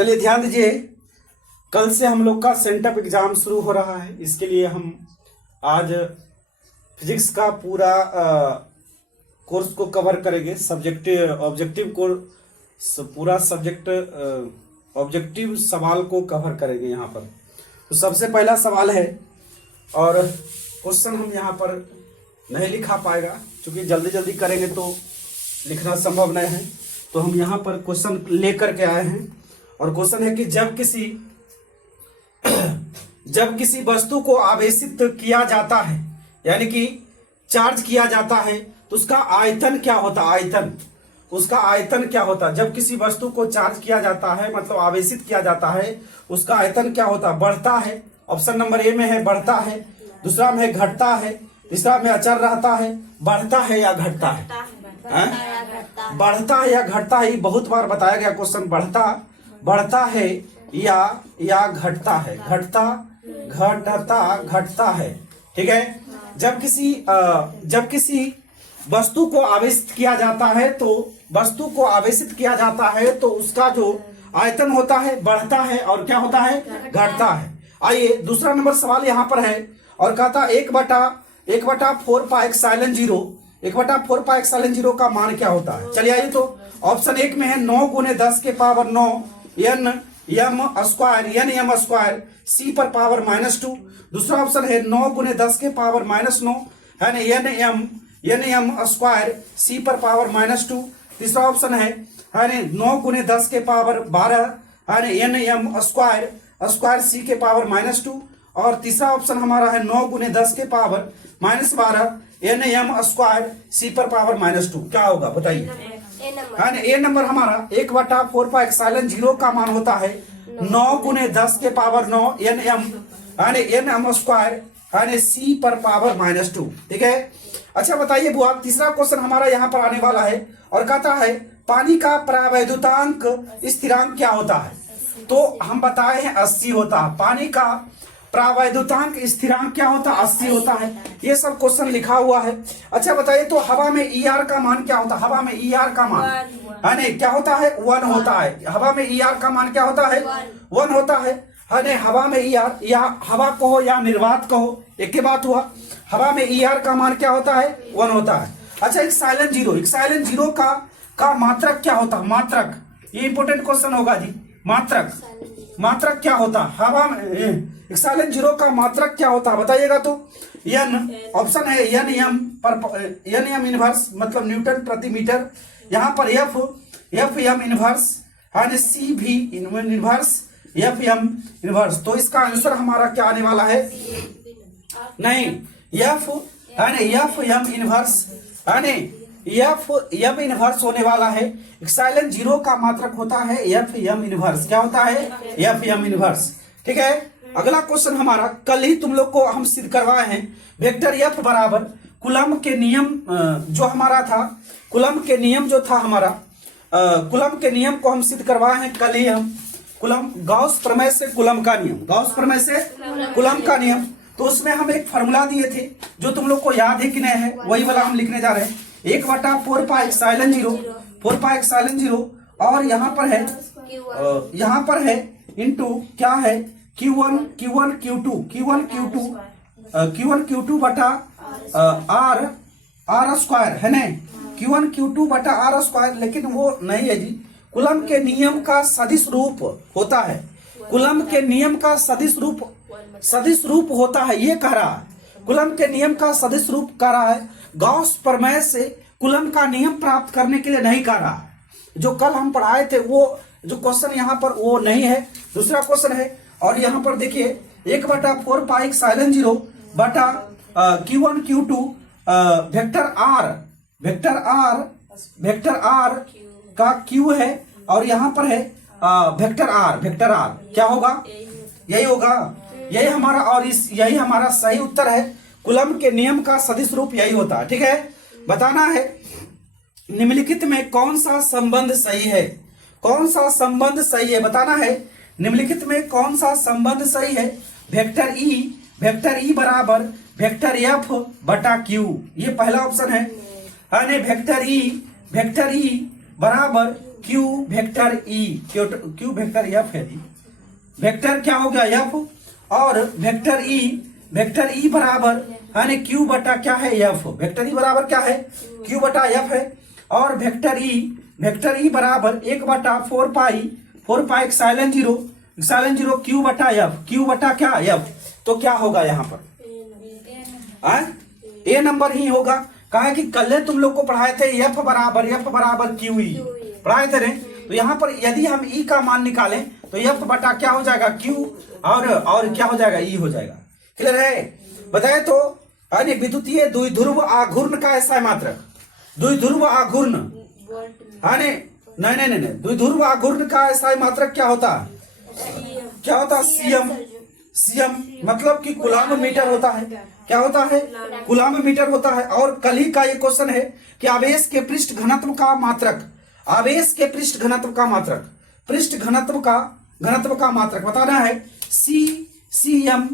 चलिए ध्यान दीजिए, कल से हम लोग का सेंटअप एग्जाम शुरू हो रहा है। इसके लिए हम आज फिजिक्स का पूरा कोर्स को कवर करेंगे। सब्जेक्टिव ऑब्जेक्टिव कोर्स, पूरा सब्जेक्ट ऑब्जेक्टिव सवाल को कवर करेंगे यहाँ पर। तो सबसे पहला सवाल है, और क्वेश्चन हम यहाँ पर नहीं लिखा पाएगा क्योंकि जल्दी जल्दी करेंगे तो लिखना संभव नहीं है। तो हम यहाँ पर क्वेश्चन लेकर के आए हैं, और क्वेश्चन है कि जब किसी वस्तु को आवेशित किया जाता है, यानी कि चार्ज किया जाता है, तो उसका आयतन क्या होता है? आयतन, उसका आयतन क्या होता है? जब किसी वस्तु को चार्ज किया जाता है, मतलब आवेशित किया जाता है, उसका आयतन क्या होता है? बढ़ता है। ऑप्शन नंबर ए में है बढ़ता है, दूसरा में है घटता है, तीसरा में अचर रहता है। बढ़ता है या घटता है? बढ़ता है या घटता है? बहुत बार बताया गया क्वेश्चन, बढ़ता है या घटता है? घटता है। ठीक है। जब किसी वस्तु को आवेशित किया जाता है तो उसका जो आयतन होता है बढ़ता है, और क्या होता है? घटता है। आइए दूसरा नंबर सवाल यहाँ पर है, और कहता 1/4πε0 का मान क्या होता है? चलिए आइए, तो ऑप्शन एक में है 9 × 10 के पावर 9 nm स्क्वायर c पर पावर -2। दूसरा ऑप्शन है 9 × 10 के पावर -9 nm स्क्वायर c पर पावर -2। तीसरा ऑप्शन है 9 × 10 के पावर 12 nm स्क्वायर c के पावर -2। और तीसरा ऑप्शन हमारा है 9 × 10 के पावर -12 nm स्क्वायर c पर पावर -2। क्या होगा बताइए? ए नंबर हमारा 1/4πε0 का मान होता है 9 × 10 के पावर 9 nm स्क्वायर c पर पावर -2। ठीक है। अच्छा बताइए बुआ, तीसरा क्वेश्चन हमारा यहाँ पर आने वाला है, और कहता है पानी का प्रावैद्युतांक स्थिरांक क्या होता है? तो हम बताए हैं 80 होता है। पानी का प्रावैद्युतांक स्थिरांक क्या होता है? 80 होता है। ये सब क्वेश्चन लिखा हुआ है। अच्छा बताइए, तो हवा में ER का मान क्या होता है? हवा में ER का मान क्या होता है? 1 होता है। हवा में ER का मान क्या होता है? 1 होता है। हवा में ER, या हवा कहो या निर्वात कहो, एक ही बात हुआ। हवा में ER का मान क्या होता है? 1 होता है। अच्छा, एक साइलेंट जीरो का मात्रक क्या होता है? मात्रक, ये इंपोर्टेंट क्वेश्चन होगा जी। मात्रक क्या होता है? हवा में साइलेंट जीरो का मात्रक क्या होता है बताइएगा। तो n, ऑप्शन है nm इनवर्स, मतलब न्यूटन प्रति मीटर। यहाँ पर f m इनवर्स, c भी इनवर्स, f m इनवर्स। तो इसका आंसर हमारा क्या आने वाला है? नहीं, f m inverse, f m inverse होने वाला है। साइलेंट जीरो का मात्रक होता है f m इनवर्स। क्या होता है? f m inverse. ठीक है। अगला क्वेश्चन हमारा कल ही तुम लोग को हम सिद्ध करवाए हैं। वेक्टर F बराबर कूलम के नियम जो हमारा था, कूलम के नियम जो था हमारा, कूलम के नियम को हम सिद्ध करवाए हैं कल ही हम। गॉस प्रमेय से कूलम का नियम, तो उसमें हम एक फॉर्मूला दिए थे जो तुम लोग को याद है कि नहीं है, वही वाला हम लिखने जा रहे हैं। 1/4πε0 और यहाँ पर है इंटू क्या है? Q1 Q2 बटा R स्क्वायर है ना? Q1 Q2 बटा R स्क्वायर, लेकिन वो नहीं है जी। कूलम के नियम का सदिश रूप होता है। कूलम के नियम का सदिश रूप होता है, ये कह रहा है। कूलम के नियम का सदिश रूप कह रहा है। गॉस प्रमेय से कूलम का नियम प्राप्त करने के लिए नहीं कह रहा है। जो कल हम पढ़ाए थे वो जो क्वेश्चन यहाँ पर वो नहीं है, दूसरा क्वेश्चन है। और यहाँ पर देखिए 1/4πε0 बटा Q1 Q2 वेक्टर R का Q है, और यहाँ पर है वेक्टर R। क्या होगा? यही होगा, यही हमारा, और यही हमारा सही उत्तर है। कूलम के नियम का सदिश रूप यही होता है। ठीक है। बताना है निम्नलिखित में कौन सा संबंध सही है? बताना है निम्नलिखित में कौन सा संबंध सही है? वेक्टर ई बराबर वेक्टर F बटा Q, ये पहला ऑप्शन है। वेक्टर ई बराबर Q vector E, Q vector F है जी, वेक्टर क्या हो गया एफ, और वेक्टर ई बराबर यानी क्यू बटा क्या है एफ, वेक्टर ई बराबर क्या है क्यू बटा एफ है, और वेक्टर ई बराबर 1/4 पाई साइलेंट जीरो क्यू बटा एफ, क्यू बटा क्या एफ, तो क्या होगा यहाँ पर ए नंबर ही होगा। कहा कि कल तुम लोग को पढ़ाए थे एफ बराबर क्यू ई पढ़ाए थे नहीं, तो यहाँ पर यदि हम ई का मान निकालें तो एफ बटा क्या हो जाएगा क्यू, और क्या हो जाएगा ई हो जाएगा। क्लियर है? बताए तो अन्य विद्युतीय द्विध्रुव आघूर्ण का ऐसा मात्रक, द्विध्रुव आघूर्ण नहीं द्विध्रुव आघूर्ण का ऐसा मात्रक क्या होता है, क्या होता है सीएम, मतलब कि कूलम्ब मीटर होता है, क्या होता है कूलम्ब मीटर होता है। और कल ही का ये क्वेश्चन है कि आवेश के पृष्ठ घनत्व का मात्रक, आवेश के पृष्ठ घनत्व का मात्रक, पृष्ठ घनत्व का मात्रक बताना है, सीएम